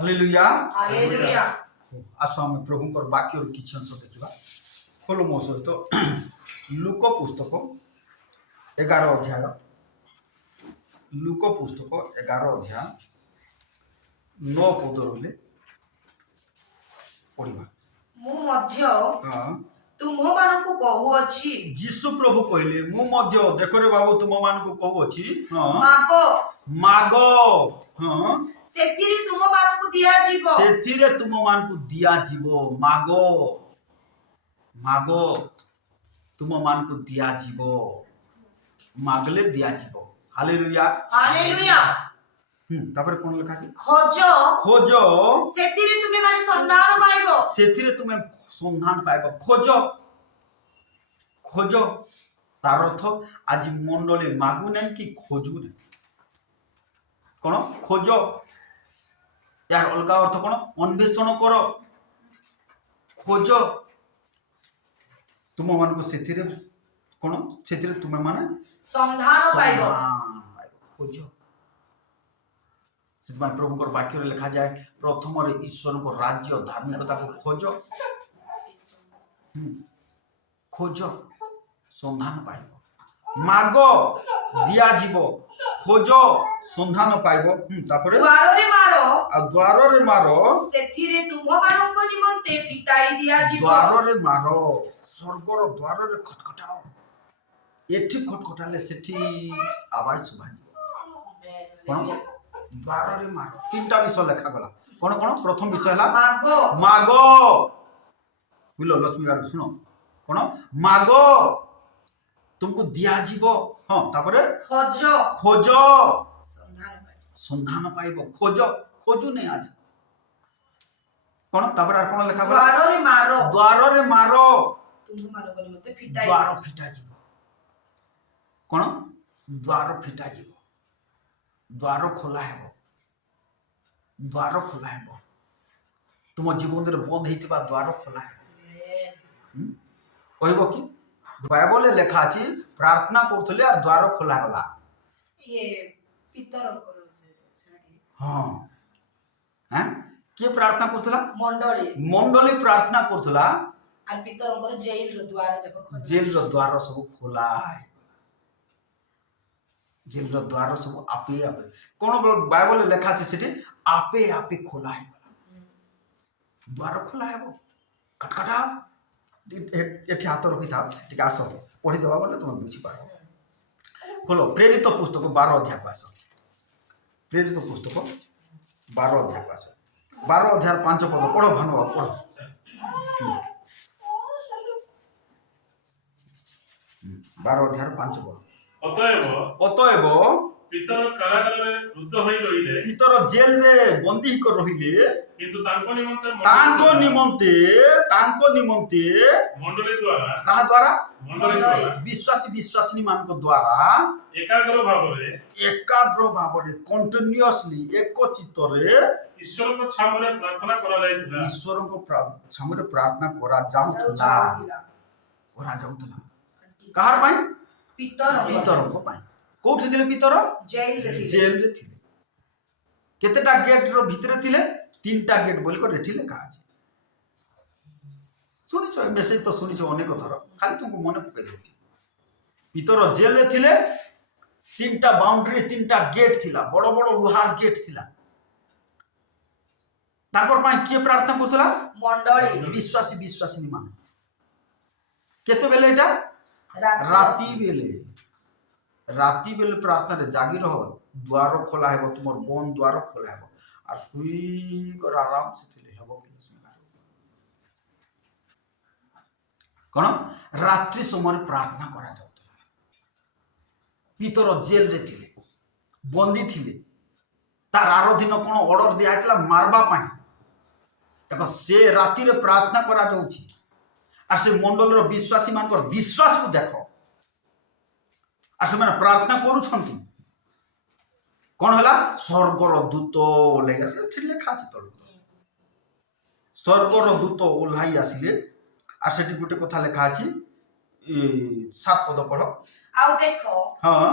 Hallelujah. Hallelujah. आसो आम प्रभु वाक्य किसी अंश देखा खोलो मो सहित लुक पुस्तक 11 अध्याय लुक पुस्तक 11 अध्याय 9 पद रही पढ़ा ତୁମମାନଙ୍କୁ କହୁଅଛି जीशु प्रभु कहले मु देख रे बाबू तुम मान को कहूची ମାଗ माग हाँ ସେଥିରେ ତୁମମାନଙ୍କୁ ଦିଆଯିବ सेथिरे तुम मान को दिया जीवो मागो मागो तुम मान को दिया जीवो मागले दिया जीवो हालेलुया ହାଲେଲୁୟା। तापर कोन लिखा अछि ଖୋଜ खोज ସେଥିରେ ତୁମେମାନେ ସନ୍ଧାନ ପାଇବ सेथिरे तुमे सन्धान पाइबो खोज खोज तार अर्थ आज मंडले मागु नहीं कि खोजु नहीं कौन खोज यार अलग अर्थ कौन अन्वेषण कर खोज तुम मान को सेथिरे कौन सेथिरे तुमे माने ସନ୍ଧାନ ପାଇବ खोज प्रभु वाक्य लिखा जाए प्रथम ईश्वर को राज्य धार्मिकता को खोज खोज सन्धान पाइब माग दिया जीव खोज सन्धान पाइब तापरे ଦ୍ୱାରରେ ମାର आ द्वार रे मारो ସେଥିରେ ତୁମମାନଙ୍କ ନିମନ୍ତେ ଫିଟାଇ ଦିଆଯିବ द्वार रे मारो स्वर्गर द्वार रे खटखटाओ एठी खटखटाले सेठी आवाज सुभा कोन द्वार रे मारो तीनटा विषय लेखा गला कोन कोन प्रथम विषय हला ମାଗ मागो बुझलो लक्ष्मी गार सुनो कोन मागो तुमको दिया जीवो हाँ तापरे ଖୋଜ खोज ସନ୍ଧାନ ପାଇବ सन्धान पाइब खोज खोजु नहीं आज कोन तापरे आर कोन लेखा गला ଦ୍ୱାରରେ ମାର द्वार रे मारो ତୁମମାନଙ୍କ ନିମନ୍ତେ ଫିଟାଇ द्वार फिटा जीव कोन द्वार फिटा जीव द्वार खोला हेबो द्वार खोला हेबो तुम जीवन रे बंद हेतिबा द्वार खोला हेबो कहबो कि बाइबल लेखा अछि प्रार्थना करथले आर द्वार खोला गला ଇଏ ପିତରଙ୍କର हां हैं के प्रार्थना करथला ମଣ୍ଡଳୀ मंडली प्रार्थना करथला আর ପିତରଙ୍କର ଜେଲର ଦ୍ୱାର ଯାକ ଖୋଲା जेल रो द्वार सब खोला है जेल रो द्वार सब आपे आपे कोन बाइबल लेखा छै सेठी आपे आपे खोला है द्वार खोला है खटखटा एठी हाथ रखि था ठीक आसो पढ़ी देबा बोले तुम बुझी पारो खोलो प्रेरित पुस्तक 12 अध्याय को आसो प्रेरित पुस्तक 12 अध्याय को आसो 12 अध्याय 5 पद पढ़ो भानु पढ़ो 12 अध्याय 5 पद अतएव ପିତର କାରାଗାରରେ ରୁଦ୍ଧ ହୋଇ ରହିଲେ पितर जेल रे बंदी कर रहिले କିନ୍ତୁ ତାଙ୍କ ନିମନ୍ତେ तांको निमंते ମଣ୍ଡଳୀ ଦ୍ୱାରା कहा द्वारा ମଣ୍ଡଳୀ ଦ୍ୱାରା विश्वासी विश्वासिनी मान को द्वारा ଏକାଗ୍ର ଭାବରେ एकाग्र भाव रे कंटिन्यूअसली एक चित्त रे ଈଶ୍ୱରଙ୍କ ଛାମୁରେ ପ୍ରାର୍ଥନା କରାଯାଇଥିଲା ईश्वर को सामने प्रार्थना करा जाउथला कहार पाई ପିତର पितर को पाई कोठी दिले पितर ଜେଲରେ ଥିଲେ जेल रे थिले केतेटा गेट रो भितरे थिले तीनटा गेट बोल को रेठी लेखा अछि सुनिछो मेसेज तो सुनिछो अनेक थर खाली तुमको मने पके देछि पितर जेल रे थिले तीनटा बाउंड्री तीनटा गेट थिला बड़ बड़ लोहार गेट थिला ताकर पाई के प्रार्थना करथला ମଣ୍ଡଳୀ विश्वासी विश्वासिनी मान केते बेले एटा ରାତି राति बेले प्रार्थना रे जागी रहो द्वार खोला हेबो तुमर बन द्वार खोला हेबो आ सुई कर आराम से थिले हेबो कि कोन रात्रि समय प्रार्थना करा जाउतला पितर जेल रे थिले बंदी थिले तार आरो दिन कोन ऑर्डर दिया हेतला मारबा पाई देखो से राति रे प्रार्थना करा जाउछि आ से मंडल रो विश्वासी मान को विश्वास को देखो आ से माने प्रार्थना करूछंती कोन हला स्वर्गर दूत ओलेगा से थिले खाछि तळ स्वर्गर दूत ओल्हाई आसिले आ सेठी गुटे कथा लेखा अछि 7 पद पढ ଆଉ ଦେଖ हां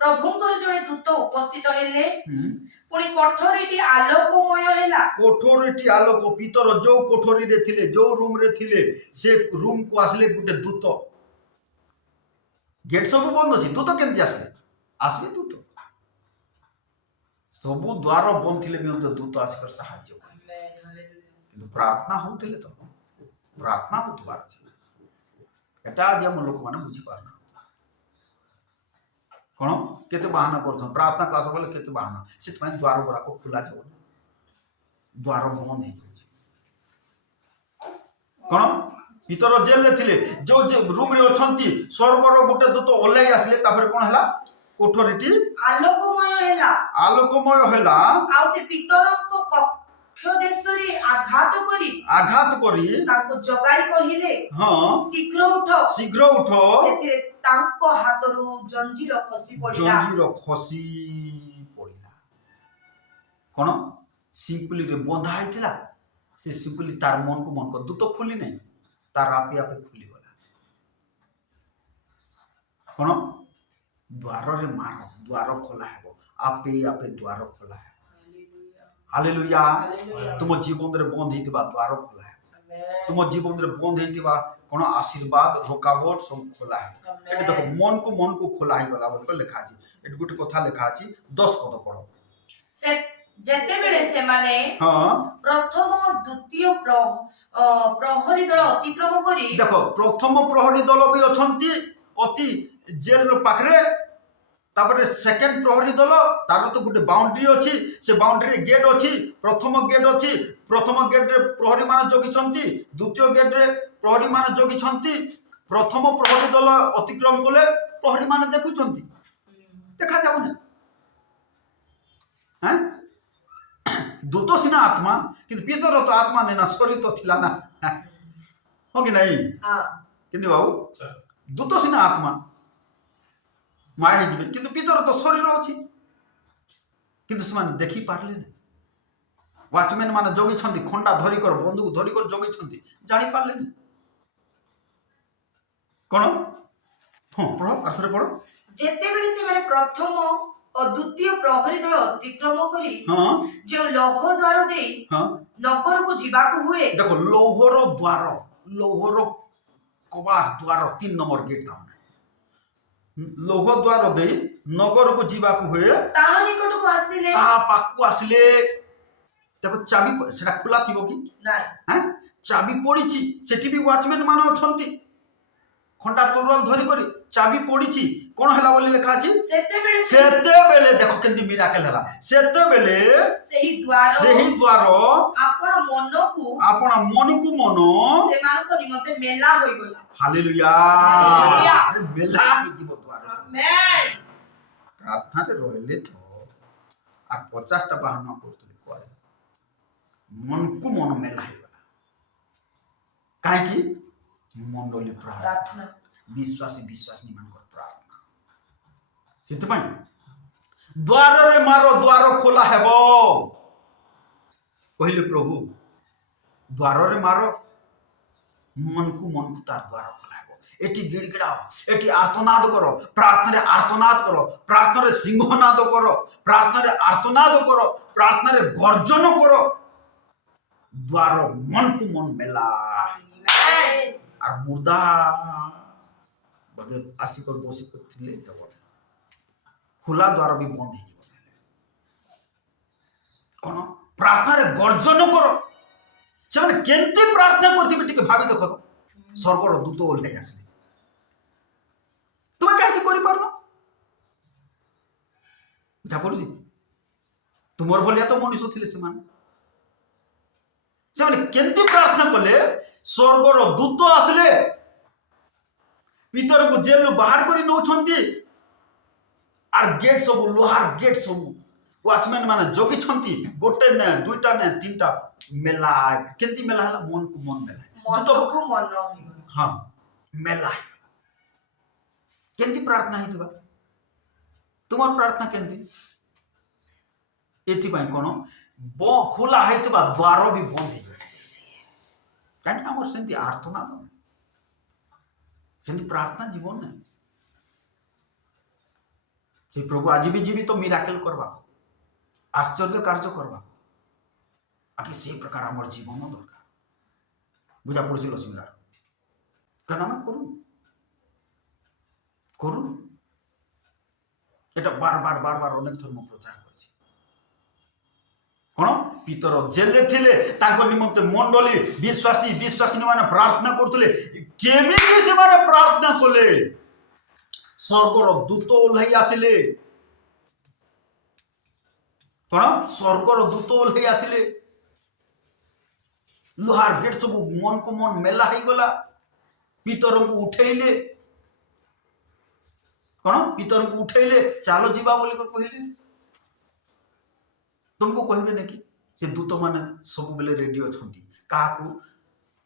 ପ୍ରଭୁଙ୍କର ଜଣେ ଦୂତ ଉପସ୍ଥିତ ହେଲେ ପୁଣି କୋଠରୀଟି ଆଲୋକମୟ ହେଲା। କୋଠରୀଟି ଆଲୋକ ପିତର ଯୋଉ କୋଠରୀରେ ଥିଲେ ଯୋଉ ରୁମରେ ଥିଲେ ସେ ରୁମକୁ ଆସିଲେ ଗୋଟେ ଦୂତ। ଗେଟ୍ ସବୁ ବନ୍ଦ ଅଛି, ଦୂତ କେମିତି ଆସିଲେ? ଆସିବେ ଦୂତ। ସବୁ ଦ୍ୱାର ବନ୍ଦ ଥିଲେ ବି ମଧ୍ୟ ଦୂତ ଆସିକରି ସାହାଯ୍ୟ କଲେ। କିନ୍ତୁ ପ୍ରାର୍ଥନା ହଉଥିଲେ ତ, ପ୍ରାର୍ଥନା ହଉଥିବାର ଅଛି। ଏଟା ଆଜି ଆମ ଲୋକମାନେ ବୁଝିପାରୁନା। କ'ଣ କେତେ ବାହାନା କରୁଛନ୍ତି, ପ୍ରାର୍ଥନା କ୍ଲାସ ବୋଲେ କେତେ ବାହାନା। ସେଥିପାଇଁ ଦ୍ୱାର ଗୁଡ଼ାକ ଖୋଲା ଯାଉନି, ଦ୍ୱାର ବନ୍ଦ ହେଇଯାଉଛି। କ'ଣ ଭିତର ଜେଲରେ ଥିଲେ ଯୋଉ ରୁମରେ ଅଛନ୍ତି ସ୍ୱର୍ଗର ଗୋଟେ ଦୂତ ଓହ୍ଲାଇ ଆସିଲେ। ତାପରେ କ'ଣ ହେଲା? କୋଠରୀଟି ଆଲୋକମୟ ହେଲା। ଆଲୋକମୟ ହେଲା। ଆଉ ସେ ପିତରଙ୍କ କକ୍ଷ ଦେଶରେ ଆଘାତ କରି ତାଙ୍କୁ ଜଗାଇ କହିଲେ, ହଁ ଶୀଘ୍ର ଉଠ। ସେଥିରେ ତାଙ୍କ ହାତରୁ ଜଞ୍ଜିର ଖସି ପଡ଼ିଲା। କ'ଣ ଶିଙ୍କୁଲିରେ ବନ୍ଧା ହେଇଥିଲା, ସେ ଶିଙ୍କୁଲି ତାର ମନକୁ ମନକୁ ଦୂତ ଖୋଲି ନାହିଁ, ତାର ଆପେ ଆପେ ଖୋଲିଗଲା। କ'ଣ ଦ୍ୱାରରେ ମାର, ଦ୍ୱାର ଖୋଲା ହେବ, ଆପେ ଆପେ ଦ୍ୱାର ଖୋଲା ହେବ। ହାଲେଲୁୟା। ତୁମ ଜୀବନରେ ବନ୍ଦ ହେଇଥିବା ଦ୍ୱାର ଖୋଲା ହେବ। ତୁମ ଜୀବନରେ ବନ୍ଦ ହେଇଥିବା କ'ଣ ଆଶୀର୍ବାଦ ରୋକାବଟ ସବୁ ଖୋଲା ହେବ। ଏଠି ଦେଖ ମନକୁ ଖୋଲା ହେଇଗଲା ବୋଲି ଲେଖା ଅଛି। ଏଠି ଗୋଟେ କଥା ଲେଖା ଅଛି, 10 ପଦ ପଢ଼। ଯେତେବେଳେ ସେମାନେ ପ୍ରଥମ ଦ୍ୱିତୀୟ ପ୍ରହରୀ ଦଳ ଅତିକ୍ରମ କରି, ଦେଖ ପ୍ରଥମ ପ୍ରହରୀ ଦଳ ବି ଅଛନ୍ତି ଅତି ଜେଲର ପାଖରେ। ତାପରେ ସେକେଣ୍ଡ ପ୍ରହରୀ ଦଳ, ତାର ତ ଗୋଟେ ବାଉଣ୍ଡ୍ରି ଅଛି, ସେ ବାଉଣ୍ଡ୍ରିରେ ଗେଟ୍ ଅଛି। ପ୍ରଥମ ଗେଟ୍ ଅଛି, ପ୍ରଥମ ଗେଟ୍ରେ ପ୍ରହରୀ ମାନେ ଜଗିଛନ୍ତି, ଦ୍ୱିତୀୟ ଗେଟ୍ରେ ପ୍ରହରୀ ମାନେ ଜଗିଛନ୍ତି। ପ୍ରଥମ ପ୍ରହରୀ ଦଳ ଅତିକ୍ରମ କଲେ ପ୍ରହରୀ ମାନେ ଦେଖୁଛନ୍ତି, ଦେଖାଯାଉନି। ଦୂତ ସିନା ଆତ୍ମା, କିନ୍ତୁ ପିତର ତ ଆତ୍ମା ନେଇ ନା, ଶରୀର ତ ଥିଲା ନା, ହଁ କି ନାଇଁ? କିନ୍ତୁ ବାବୁ ଦୂତ ସିନା ଆତ୍ମା ମାୟା ହେଇଯିବେ, କିନ୍ତୁ ପିତର ତ ଶରୀର ଅଛି। କିନ୍ତୁ ସେମାନେ ଦେଖି ପାରିଲେନି। ୱାଚମ୍ୟାନ ମାନେ ଜଗିଛନ୍ତି, ଖଣ୍ଡା ଧରିକର ବନ୍ଧୁକ ଧରିକର ଜଗିଛନ୍ତି, ଜାଣିପାରିଲେନି। କ'ଣ ପଢ଼, ଆଥରେ ପଢ଼। ଯେତେବେଳେ ସେମାନେ ପ୍ରଥମ ଓ ଦ୍ୱିତୀୟ ପ୍ରହରୀ ଦଳ ଅତିକ୍ରମ କରି ଯେଉଁ ଲୌହ ଦ୍ୱାର ଦେଇ ନଗରକୁ ଯିବାକୁ ହୁଏ। ଦେଖ ଲୌହର ଦ୍ୱାର, ଲୌହର କବାଟ ଦ୍ୱାର, 3 ନମ୍ବର ଗେଟ୍। ଲୌହ ଦ୍ୱାର ଦେଇ ନଗରକୁ ଯିବାକୁ ହୁଏ, ତାହା ନିକଟକୁ ଆସିଲେ, ତାହା ପାଖକୁ ଆସିଲେ ଦେଖ ଚାବି ସେଟା ଖୋଲା ଥିବ କି? ଚାବି ପଡ଼ିଛି। ସେଠି ବି ୱାଚମ୍ୟାନ ମାନେ ଅଛନ୍ତି, ଖଣ୍ଡା ତରୋୱାଲ ଧରିକରି ଚାବି ପଡ଼ିଛି। କ'ଣ ହେଲା ବୋଲି ଲେଖା ଅଛି? ସେତେବେଳେ ଦେଖ କେମିତି ମିରାକେଲ ହେଲା। ସେତେବେଳେ ସେହି ଦ୍ୱାର ଆପଣ ମନକୁ ମନ ସେମାନଙ୍କ ନିମନ୍ତେ ମେଲା ହୋଇଗଲା। ହାଲେଲୁୟା। ମେଲା ହେଇଯିବ ଦ୍ୱାର। ପ୍ରାର୍ଥନାରେ ରହିଲେ ତ আর 50টা বাহানা করতে পরে মনକୁ ମନ ମେଲା ହେଇଗଲା। କାହିଁକି? ମଣ୍ଡଳୀ ପ୍ରାର୍ଥନା, ବିଶ୍ୱାସୀ ମାନଙ୍କର ପ୍ରାର୍ଥନା। ସେଥିପାଇଁ ଦ୍ୱାରରେ ମାର, ଦ୍ୱାର ଖୋଲା ହେବ କହିଲେ ପ୍ରଭୁ। ଦ୍ୱାରରେ ମାର, ମନକୁ ତାର ଦ୍ୱାର ଖୋଲା ହେବ। ଏଠି ଗିଡ଼ଗିଡ଼ାଅ, ଏଠି ଆର୍ତ୍ତନାଦ କର, ପ୍ରାର୍ଥନାରେ ଆର୍ତ୍ତନାଦ କର, ପ୍ରାର୍ଥନାରେ ସିଂହନାଦ କର, ପ୍ରାର୍ଥନାରେ ଆର୍ତ୍ତନାଦ କର, ପ୍ରାର୍ଥନାରେ ଗର୍ଜନ କର। ଦ୍ୱାର ମନକୁ ମନ মেলা। আর মুর্দা আসিকর বসিকর ଥିଲେ খোলা দ্ୱାର ବି ବନ୍ଦ ହେଇଯିବ। କ'ଣ ପ୍ରାର୍ଥନାରେ ଗର୍ଜନ କର। ସେମାନେ କେମିତି ପ୍ରାର୍ଥନା କରିଥିବେ ଟିକେ ଭାବି ଦେଖ। ସ୍ୱର୍ଗର ଦୂତ ଓହ୍ଲାଇ ଆସିଲେ, ତୁମେ କାହିଁକି କରିପାରୁନ? ଏଇଟା ପଡୁଛି। ତୁମର ଭଳିଆ ତ ମଣିଷ ଥିଲେ ସେମାନେ। କେମିତି ପ୍ରାର୍ଥନା କଲେ? ସ୍ୱର୍ଗର ଦୂତ ଆସିଲେ, ପିତରକୁ ଜେଲରୁ ବାହାର କରି ନେଉଛନ୍ତି। আর গেট সবু লোহার গেট সবু ওয়াচম্যান মানে জগিଛନ୍ତି। গোটে নে, দুইটা নে, তিনটা মেলা। কেମିତି মেলা ହେଲା? ମନକୁ ମନ মেলা। ହଁ মেলা। କେମିତି ପ୍ରାର୍ଥନା ହେଇଥିବା? ତୁମର ପ୍ରାର୍ଥନା କେମିତି? ଏଥିପାଇଁ କ'ଣ ଖୋଲା ହେଇଥିବା ଦ୍ୱାର ବି ବନ୍ଦ ହେଇଯାଏ। କାହିଁକି? ଆମର ସେମିତି ଆର୍ତ୍ତନାଦ, ସେମିତି ପ୍ରାର୍ଥନା ଜୀବନ ନାହିଁ। से प्रभु आज भी जीवित तो मिराकल करवा आश्चर्य कार्य करवा आगे से प्रकार आम जीवन दरकार बुझा पड़ी लक्ष्मीदार কেন আমি করুন করুন এটা বারবার বারবার অনেক ধর্ম প্রচার করেছে কোন পিতর জেলে থিলে তাଙ୍କ নিমন্তে মণ্ডলী বিশ্বাসী বিশ্বাসিনী মানে প্রার্থনা করুলে কেমিতি ସେମାନେ প্রার্থনা কলে স্বর্গর দূত ওল্হাই আসিলে কোন স্বর্গর দূত ওল্হাই আসিলে লুহার গেট সব মন কো মন মেলা হয়ে গলা পিতরଙ୍କୁ উঠেইলে কোন পিতরଙ୍କୁ উঠেইলে চালো ଯିବା ବୋଲି କହିଲେ तुमको कहबे नहीं से दूत माने सब बेले रेडी अछंती काहाकू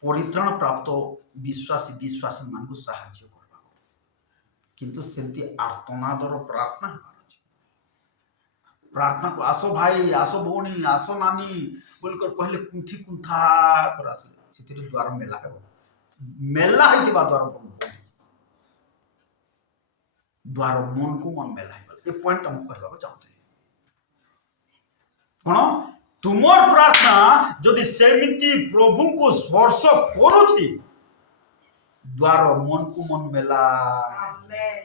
परित्राण प्राप्त विश्वासी विश्वासी मान को साहाय्य करबा किंतु सेंती आर्तनादर प्रार्थना प्रार्थना को आसो भाई आसो भौणी आसो नानी बोलकर कहले कुंठी कुंठा कर आसले सेतिर द्वार मेला हेबो मेला हेतिबा द्वार द्वार मन को मन मेला हेबो ए पॉइंट हम कहबा चाहते कौन तुमर प्रार्थना जदि सेमिति प्रभु को स्पर्श करुछि द्वार मन को मन मेला आमेन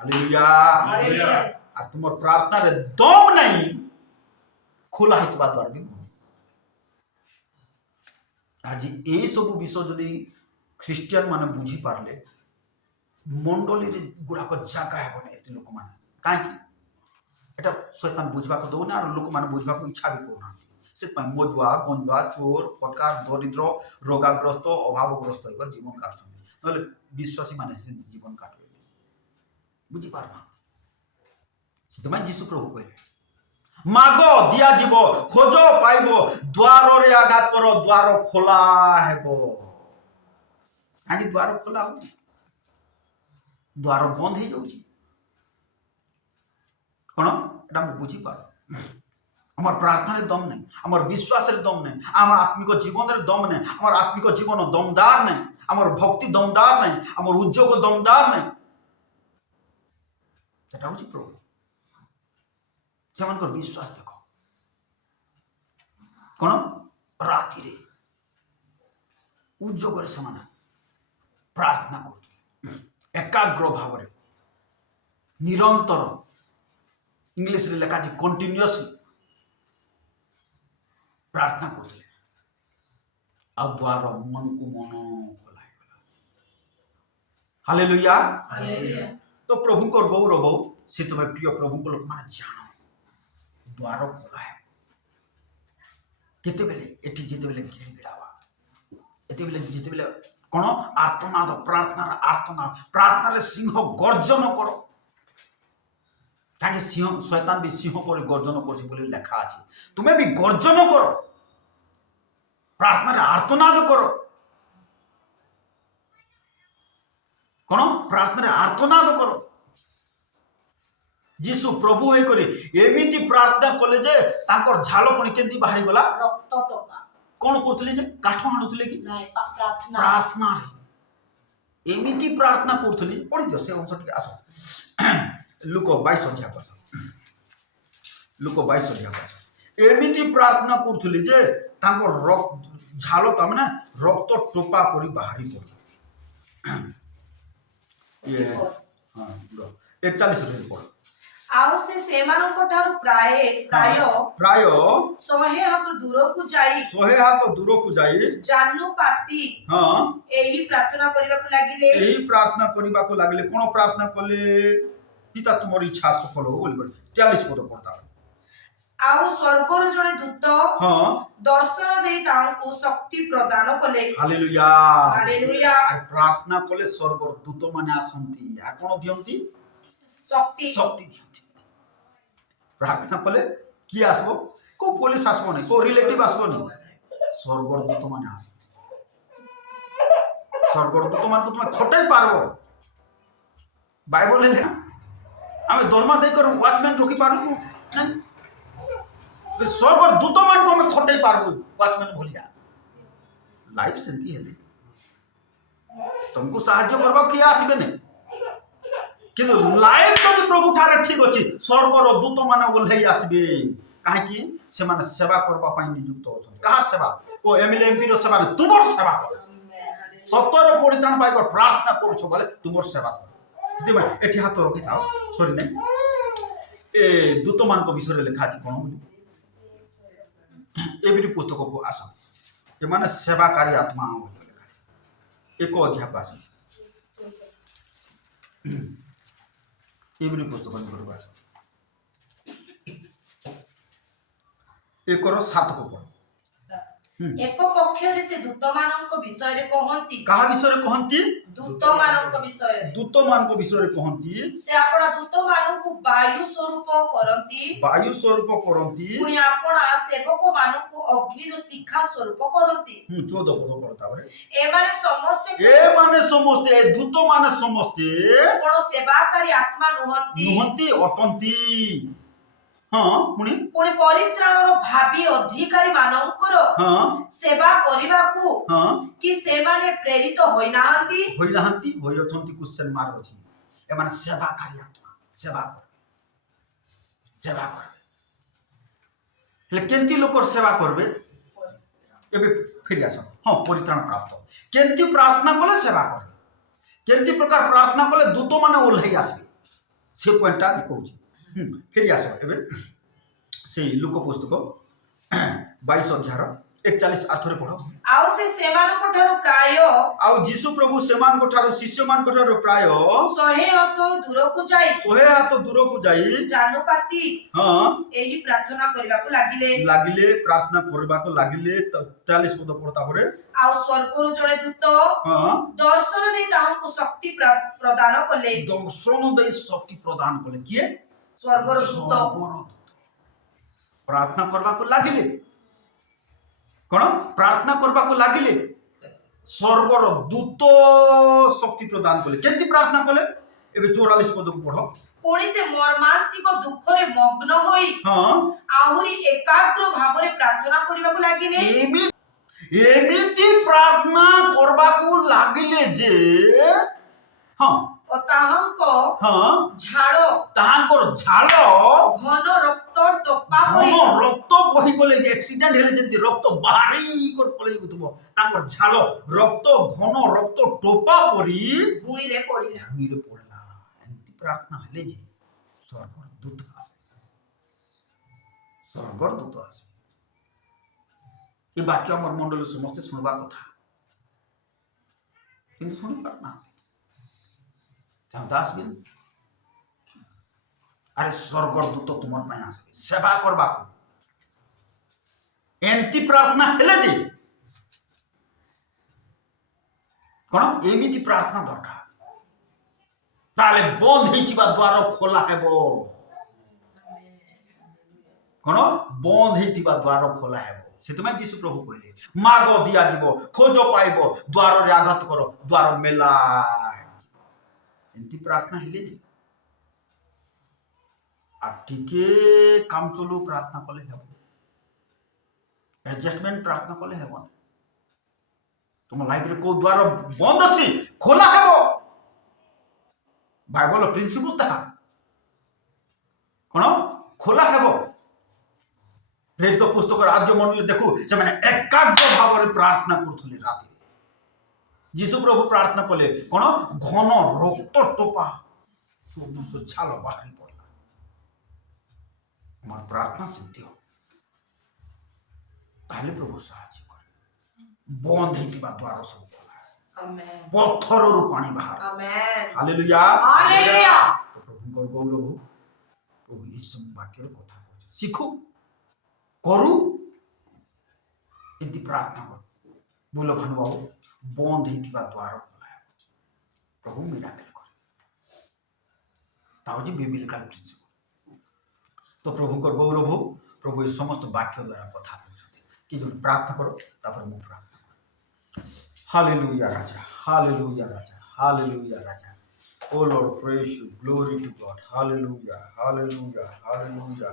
हालेलुया हालेलुया और तुमर प्रार्थना रे दम नहीं खोला हेतबा द्वार भी आज ए सब विषय जदि ख्रिस्टियन माने बुझी पारले मंडली रे गुडा को जागा हेबने एते लोक माने काहे कि এটা শয়তান বুঝবাকে দেবো না আর লোক মানে বুঝবাকে ইচ্ছা भी করুনাহাନ୍ତି ସେଥିପାଇଁ ମଦୁଆ ଗଞ୍ଜୁଆ ଚୋର ଫଟକା ଦରିଦ୍ର ରୋଗାଗ୍ରସ୍ତ ଅଭାବଗ୍ରସ୍ତ ହେଇକରି ଜୀବନ କାଟୁଛନ୍ତି ନହେଲେ ବିଶ୍ୱାସୀ ମାନେ ସେ ଜୀବନ କାଟିବେ ବୁଝିପାରୁନା ସେଥିପାଇଁ ଯୀଶୁ ପ୍ରଭୁ କହିଲେ ମାଗ ଦିଆଯିବ ଖୋଜ ପାଇବ ଦ୍ୱାରରେ ଆଘାତ କର ଦ୍ୱାର ଖୋଲା ହେବ କାହିଁକି ଦ୍ୱାର ଖୋଲା ହଉଛି ଦ୍ୱାର ବନ୍ଦ ହେଇଯାଉଛି कौन এটা আমি বুঝি পার আমার প্রার্থনার দম নেই আমার বিশ্বাসের দম নেই আমার আত্মিক জীবনের দম নেই আমার আত্মিক জীবন দমদার নেই আমার ভক্তি দমদার নেই আমার উদ্যোগ দমদার নেই সেটা হচ্ছে প্রভু সেমানকর বিশ্বাস দেখ কোন রাতিরে উদ্যোগরে সেমানে প্রার্থনা করতে একাগ্র ভাবে নিরন্তর इंग्लिश रे लिखा है कंटिन्यूअसली प्रार्थना करते आ द्वार मन को मन खोला हालेलुया हालेलुया तो प्रभु को गौरव से तुम्हें प्रिय प्रभु को लोक माने जानो द्वार खोला है केते बेले एठी जेते बेले गिड़गिड़ावा एते बेले जेते बेले कोन आर्तनाद प्रार्थना रे सिंह गर्जन करो ताकि सिंह शैतान भी सिंह पर गर्जन कर लिखा আছে तुम्हें भी गर्जन करो प्रार्थना रे आर्तनाद करो कौन प्रार्थना रे आर्तनाद करो जीशु प्रभु होई करे एमिति प्रार्थना कले जे तांकर झाल पणी केंती बाहरी गला रक्त टका कौन करथले जे काठ हाणुथले कि नाही प्रार्थना प्रार्थना रे एमिति प्रार्थना करथले पढि दियो से अंश टिके आसो लुक 22 अध्याय पर लुक 22 अध्याय पर एमिति प्रार्थना करथले जे तांको झाल त माने रक्त टोपा करी बाहरी पड़ल ये हां 41 रे पड़ आउ से सेमानक ठार प्राय प्राय 100 हाथ दूर को जाई जानू पाती हां एही प्रार्थना करबा को लागिले कोन प्रार्थना कले पिता तुमर इच्छा सफल हो बोली 43 पद पढ़ता आउ स्वर्गर जड़े दूत हां दर्शन देई तांको शक्ति प्रदान कले हालेलुया हालेलुया और प्रार्थना कले स्वर्गर दूत माने आसंती आ कोन दियंती शक्ति दियंती प्रार्थना कले की आसबो को पुलिस आसबो नै को रिलेटिव आसबो नै स्वर्गर दूत माने आस स्वर्गर दूत मान को तुम खटाई पारबो बाइबल ले आमे दरमा दे कर वॉचमैन रोकी पारबो नहीं स्वर्गर दूत मान को हमें खटाई पारबो वॉचमैन भूलिया लाइफ सेंती है तुमको साहाय्य करबा किया आसीबे नै কিন্তু লাইফ যদি প্রভু ঠারে ঠিক ଅଛି স্বর্গর দূত মানে ওল্হেই আসবে কাହିଁକି ସେମାନେ সেবা করবা ପାଇଁ নিযুক্ত অଛନ୍ତି কাହାର সেবা ଓ ଏମଏଲଏ ଏମପି ର ସେବା ନାହିଁ ତୁମର ସେବା କର ସତରେ ପରିତ୍ରାଣ ପାଇବ ପ୍ରାର୍ଥନା କରୁଛ ବୋଲେ ତୁମର ସେବା କର ସେଥିପାଇଁ ଏଠି ହାତ ରଖିଥାଅ ସରି ନାହିଁ ଏ ଦୂତମାନଙ୍କ ବିଷୟରେ ଲେଖା ଅଛି କ'ଣ ବୋଲି ଏବିରି ପୁସ୍ତକକୁ ଆସ ଏମାନେ ସେବାକାରୀ ଆତ୍ମା ବୋଲି ଲେଖା ଅଛି 1 ଅଧ୍ୟାୟକୁ ଆସ ଏବିରି ପୁସ୍ତକ ନିକଟକୁ ଆସ 1:7 ପଢ ଏକ ପକ୍ଷରେ ସେ ଦୂତମାନଙ୍କ ବିଷୟରେ କହନ୍ତି କାହା ବିଷୟରେ କହନ୍ତି ଦୂତମାନଙ୍କ ବିଷୟରେ ଦୂତମାନଙ୍କ ବିଷୟରେ କହନ୍ତି ସେ ଆପଣା ଦୂତମାନଙ୍କୁ ବାୟୁ ସ୍ୱରୂପ କରନ୍ତି ବାୟୁ ସ୍ୱରୂପ କରନ୍ତି ପୁଣି ଆପଣା ସେବକମାନଙ୍କୁ ଅଗ୍ନିର ଶିଖା ସ୍ୱରୂପ କରନ୍ତି 14 ପଦ ପଢ ତାପରେ ଏମାନେ ସମସ୍ତେ ଏମାନେ ସମସ୍ତେ ଏ ଦୂତମାନେ ସମସ୍ତେ କଣ ସେବାକାରୀ ଆତ୍ମା ନୁହନ୍ତି ନୁହନ୍ତି ଅଟନ୍ତି ହଁ ପୁଣି ପରିତ୍ରାଣର ଭାବି ଅଧିକାରୀ ମାନଙ୍କର ହଁ ସେବା କରିବାକୁ ହଁ କି ସେମାନେ ପ୍ରେରିତ ହୋଇନାହାନ୍ତି ହୋଇନାହାନ୍ତି ହୋଇଅଛନ୍ତି କ୍ୱେଶ୍ଚନ ମାର୍କ ଅଛି ଏମାନେ ସେବାକାରୀ ଆତ୍ମା ସେବା କରିବେ ହେଲେ କେମିତି ଲୋକର ସେବା କରିବେ ଏବେ ଫେରି ଆସ ହଁ ପରିତ୍ରାଣ ପ୍ରାପ୍ତ କେମିତି ପ୍ରାର୍ଥନା କଲେ ସେବା କରିବେ କେମିତି ପ୍ରକାର ପ୍ରାର୍ଥନା କଲେ ଦୂତ ମାନେ ଓହ୍ଲାଇ ଆସିବେ ସେ ପଏଣ୍ଟଟା ଆଜି କହୁଛି ଫେରି ଆସ ଏବେ ସେଇ ଲୋକ ପୁସ୍ତକ 22 ଅଧ୍ୟାୟର 41 ଆର୍ଥରେ ପଢ ଆଉ ସେ ସେମାନଙ୍କ ଠାରୁ ପ୍ରାୟ ଆଉ ଯୀଶୁ ପ୍ରଭୁ ସେମାନଙ୍କ ଠାରୁ ଶିଷ୍ୟମାନଙ୍କ ଠାରୁ ପ୍ରାୟ 100 ହାତ ଦୂରକୁ ଯାଇ 100 ହାତ ଦୂରକୁ ଯାଇ ଜାନୁପାତି ହଁ ଏହି ପ୍ରାର୍ଥନା କରିବାକୁ ଲାଗିଲେ ପ୍ରାର୍ଥନା କରିବାକୁ ଲାଗିଲେ 43 ପଦ ପଢ ତାପରେ ଆଉ ସ୍ୱର୍ଗରୁ ଜଣେ ଦୂତ ହଁ ଦର୍ଶନ ଦେଇ ତାଙ୍କୁ ଶକ୍ତି ପ୍ରଦାନ କଲେ ଦର୍ଶନ ଦେଇ ଶକ୍ତି ପ୍ରଦାନ କଲେ କିଏ ସ୍ୱର୍ଗର ଦୂତ ପ୍ରାର୍ଥନା କରିବାକୁ ଲାଗିଲେ କଣ ପ୍ରାର୍ଥନା କରିବାକୁ ଲାଗିଲେ ସ୍ୱର୍ଗର ଦୂତ ଶକ୍ତି ପ୍ରଦାନ କଲେ କେମିତି ପ୍ରାର୍ଥନା କଲେ ଏବେ 44 ପଦକୁ ପଢ ପୁଣି ସେ ମର୍ମାନ୍ତିକ ଦୁଃଖରେ ମଗ୍ନ ହୋଇ ହଁ ଆହୁରି ଏକାଗ୍ର ଭାବରେ ପ୍ରାର୍ଥନା କରିବାକୁ ଲାଗିଲେ ଏମିତି ପ୍ରାର୍ଥନା କରିବାକୁ ଲାଗିଲେ ଯେ ହଁ ଓ ତାହାଙ୍କର ଝାଳ ଘନ ରକ୍ତ ଟୋପା ପରି ରକ୍ତ ବହି ଗଲେ ଆକ୍ସିଡେଣ୍ଟ ହେଲେ ଯେମିତି ରକ୍ତ ବାହାରି କରି ପଳେଇ ଯାଉଥିବ ତାଙ୍କର ଝାଳ ରକ୍ତ ଘନ ରକ୍ତ ଟୋପା ପରି ଭୂଇଁରେ ପଡିଲା ଏମିତି ପ୍ରାର୍ଥନା ହେଲେ ଯେ ସ୍ୱର୍ଗର ଦୂତ ଆସେ ଏ ବାକ୍ୟ ଆମର ମଣ୍ଡଳୀ ସମସ୍ତେ ଶୁଣିବା କଥା କିନ୍ତୁ ଶୁଣି ପାରୁନାହାନ୍ତି ଦାସ ବିଲ ଆରେ ସ୍ୱର୍ଗର ଦୂତ ତୁମର ପାଇଁ ଆସିବେ ସେବା କରିବାକୁ ଏମିତି ପ୍ରାର୍ଥନା ହେଲେ ଯେ କଣ ଏମିତି ପ୍ରାର୍ଥନା ଦରକାର ତାହେଲେ ବନ୍ଦ ହେଇଥିବା ଦ୍ୱାର ଖୋଲା ହେବ କଣ ବନ୍ଦ ହେଇଥିବା ଦ୍ୱାର ଖୋଲା ହେବ ସେଥିପାଇଁ ଯୀଶୁ ପ୍ରଭୁ କହିଲେ ମାଗ ଦିଆଯିବ ଖୋଜ ପାଇବ ଦ୍ୱାରରେ ଆଘାତ କର ଦ୍ୱାର ମେଲା ଏମିତି ପ୍ରାର୍ଥନା ହେଲେ ଯେ আর টিকে কাম চলু প্রার্থনা করলে ହେବ অ্যাডজস্টমেন্ট প্রার্থনা করলে ହେବ না তোমার লাইফরে কোন দ্বার বন্ধ আছে খোলা ହେବ বাইবেল প্রিন্সিপল তাহা কোন খোলা ହେବ প্রেরিত পুস্তকের আদ্য মণ্ডলী দেখু সেমানে একাগ্র ভাবে প্রার্থনা করুଥିଲେ রাতে যীশু প্রভু প্রার্থনা কলে কোন ঘন রক্ত টোপা সবুজ ছাল বাহারি পড়লা আমার প্রার্থনা সিদ্ধি হবে তাহলে প্রভু সাহায্য করে বন্ধ হইতিবা দ্বার সব খোলা আমেন পথরରୁ পানি বাহার আমেন হালেলুয়া হালেলুয়া তো প্রভুଙ୍କର গৌরব প্রভু এই সব বাক্যর কথা কହୁଛି শিখু করু এমতি প্রার্থনা কর বলো ভানুবাবু বন্ধ হইতিবা দ্বার খোলা প্রভু মিরাকেল করে তা হচ্ছে বিবিলিকাল প্রিন্সিপল তো প্রভুଙ୍କର গৌরব প্রভু এই সমস্ত বাক্য দ্বারা কথা বলছেন কি জন্য প্রার্থনা করো তারপরে মুখ প্রার্থনা করো হালেলুয়া রাজা হালেলুয়া রাজা হালেলুয়া রাজা ও Lord praise you glory two god hallelujah hallelujah hallelujah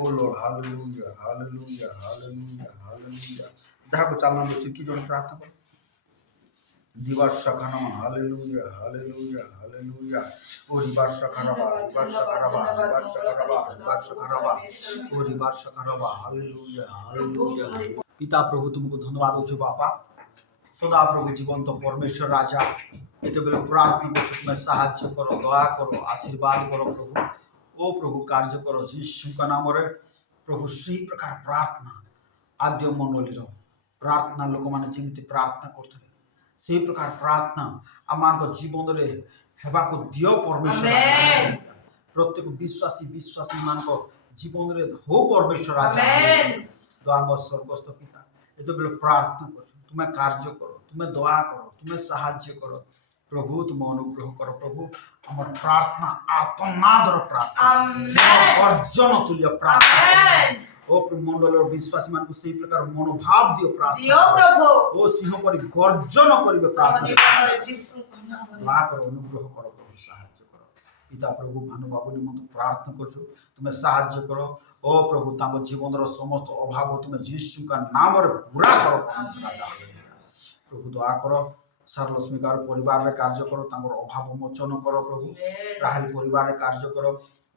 O Lord hallelujah hallelujah hallelujah hallelujah দেখো চালনা বলছি কি জন্য প্রার্থনা করো Divarsakhanam, hallelujah, hallelujah, hallelujah. O Divarsakharaba, Divarsakharaba, Divarsakharaba, Divarsakharaba, O Divarsakharaba, hallelujah, hallelujah. পিতা প্রভু তোমাকে ধন্যবাদ দেছো বাপা সদা প্রভু জীবন্ত পরমেশ্বর রাজা এতবেলে প্রার্থনা করছো তুমি সাহায্য করো দয়া করো আশীর্বাদ করো প্রভু ও প্রভু କାର୍ଯ୍ୟ କର ଯୀଶୁଙ୍କ ନାମରେ ପ୍ରଭୁ ସେହି ପ୍ରକାର ପ୍ରାର୍ଥନା ଆଦ୍ୟ ମଣ୍ଡଳୀର ପ୍ରାର୍ଥନା ଲୋକମାନେ ଯେମିତି ପ୍ରାର୍ଥନା କରୁଥିଲେ ସେହି ପ୍ରକାର ପ୍ରାର୍ଥନା ଆମମାନଙ୍କ ଜୀବନରେ ହେବାକୁ ଦିଅ ପରମେଶ୍ୱର ରାଜା Amen. ପ୍ରତ୍ୟେକ ବିଶ୍ୱାସୀ ବିଶ୍ୱାସୀମାନଙ୍କ ଜୀବନରେ ହଉ ପରମେଶ୍ୱର ରାଜା Amen. ଦୟାମୟ ସ୍ୱର୍ଗସ୍ଥ ପିତା ଏତେବେଳେ ପ୍ରାର୍ଥନା କରୁଛୁ ତୁମେ କାର୍ଯ୍ୟ କର ତୁମେ ଦୟା କର ତୁମେ ସାହାଯ୍ୟ କର ପ୍ରଭୁ ତୁମ ଅନୁଗ୍ରହ କର ପ୍ରଭୁ ଆମର ପ୍ରାର୍ଥନା ଆର୍ତ୍ତନାଦର ପ୍ରାର୍ଥନା Amen. ଗର୍ଜନ ତୁଲ୍ୟ ପ୍ରାର୍ଥନା Amen. ଓ ମଣ୍ଡଳର ବିଶ୍ୱାସୀମାନଙ୍କୁ ସେହି ପ୍ରକାର ମନୋଭାବ ଦିଅ ଦିଅ ପ୍ରାର୍ଥନା ପ୍ରଭୁ ଓ ସିଂହ ପରି ଗର୍ଜନ କରିବେ ତମ ପ୍ରାର୍ଥନା ନିକଟରେ ଯୀଶୁଙ୍କ ନାମରେ ଦୟା କର ଅନୁଗ୍ରହ କର ପ୍ରଭୁ ସାହାଯ୍ୟ କର ପିତା ପ୍ରଭୁ ଭାନୁବାବୁ ନିମନ୍ତେ ପ୍ରାର୍ଥନା କରୁଛୁ ତୁମେ ସାହାଯ୍ୟ କର ଓ ପ୍ରଭୁ ତାଙ୍କ ଜୀବନର ସମସ୍ତ ଅଭାବ ତୁମେ ଯୀଶୁଙ୍କ ନାମରେ ପୁରା କର ପରମେଶ୍ୱର ରାଜା ପ୍ରଭୁ ଦୟା କର ସାରଲକ୍ଷ୍ମୀକାର ପରିବାରରେ କାର୍ଯ୍ୟ କର ତାଙ୍କର ଅଭାବ ମୋଚନ କର ପ୍ରଭୁ ରାହେଲ ପରିବାରରେ କାର୍ଯ୍ୟ କର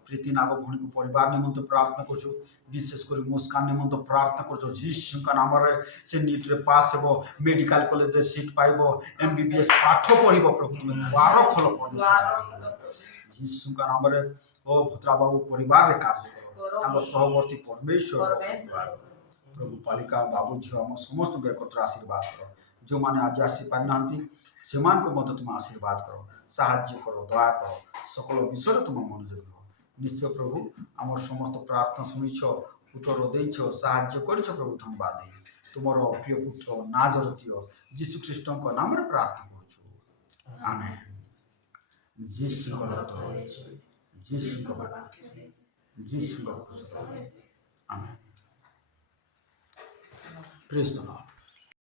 প্রীতি নাগ ভণীকে পরিবার নিমন্তে প্রার্থনা করছো বিশেষ করে মুস্কান নিমন্তে প্রার্থনা করছো যীশুଙ୍କ নামରେ সে নিটরে পাস ହେବ মেডিকাল কলেজে সিট পাইব এমবিবিএস পাঠ পড়িব প্রভু তুমি দ্বার খোল ଯୀଶୁଙ୍କ ନାମରେ ଓ ଭଦ୍ରା ବାବୁ ପରିବାରରେ କାର୍ଯ୍ୟ କର ତାଙ୍କ ସହବର୍ତ୍ତୀ ପରମେଶ୍ୱର ପ୍ରଭୁ ପାଲିକା ବାବୁ ଝିଅ ଆମ ସମସ୍ତଙ୍କୁ ଏକତ୍ର ଆଶୀର୍ବାଦ କର ଯେଉଁମାନେ ଆଜି ଆସିପାରିନାହାନ୍ତି ସେମାନଙ୍କୁ ମଧ୍ୟ ତୁମେ ଆଶୀର୍ବାଦ କର ସାହାଯ୍ୟ କର ଦୟା କର সকল ବିଷୟରେ ତୁମ ମନୋଯୋଗ ନିଶ୍ଚୟ ପ୍ରଭୁ ଆମର ସମସ୍ତ ପ୍ରାର୍ଥନା ଶୁଣିଛ ଉତ୍ତର ଦେଇଛ ସାହାଯ୍ୟ କରିଛ ପ୍ରଭୁ ଧନ୍ୟବାଦ ଦେଇ ତୁମର ପ୍ରିୟ ପୁତ୍ର ନାଜରତୀୟ ଯୀଶୁ ଖ୍ରୀଷ୍ଟଙ୍କ ନାମରେ ପ୍ରାର୍ଥନା କରୁଛୁ ଆମେନ୍ ଯୀଶୁଙ୍କ ରକ୍ତରେ ଯୀଶୁଙ୍କ ପାଖରେ ଯୀଶୁଙ୍କ ଖୁସିରେ ଆମେନ୍ ପ୍ରେଜ୍ ଦ ଲର୍ଡ